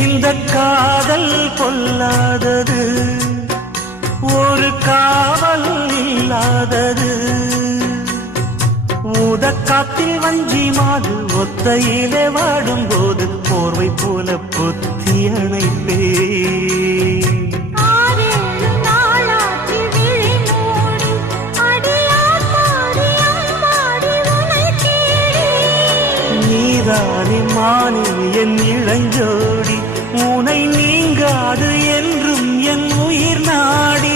இந்த காதல் பொல்லாதது, ஒரு காவல் இல்லாதது. ஊதக்காத்தில் வஞ்சி மாது ஒத்தையிலே வாடும்போது போர்வை போல பொத்தி அணைப்பே. நீதானே மானே என் இளஞ்சோடி, உனை நீங்காது என்றும் என் உயிர் நாடி.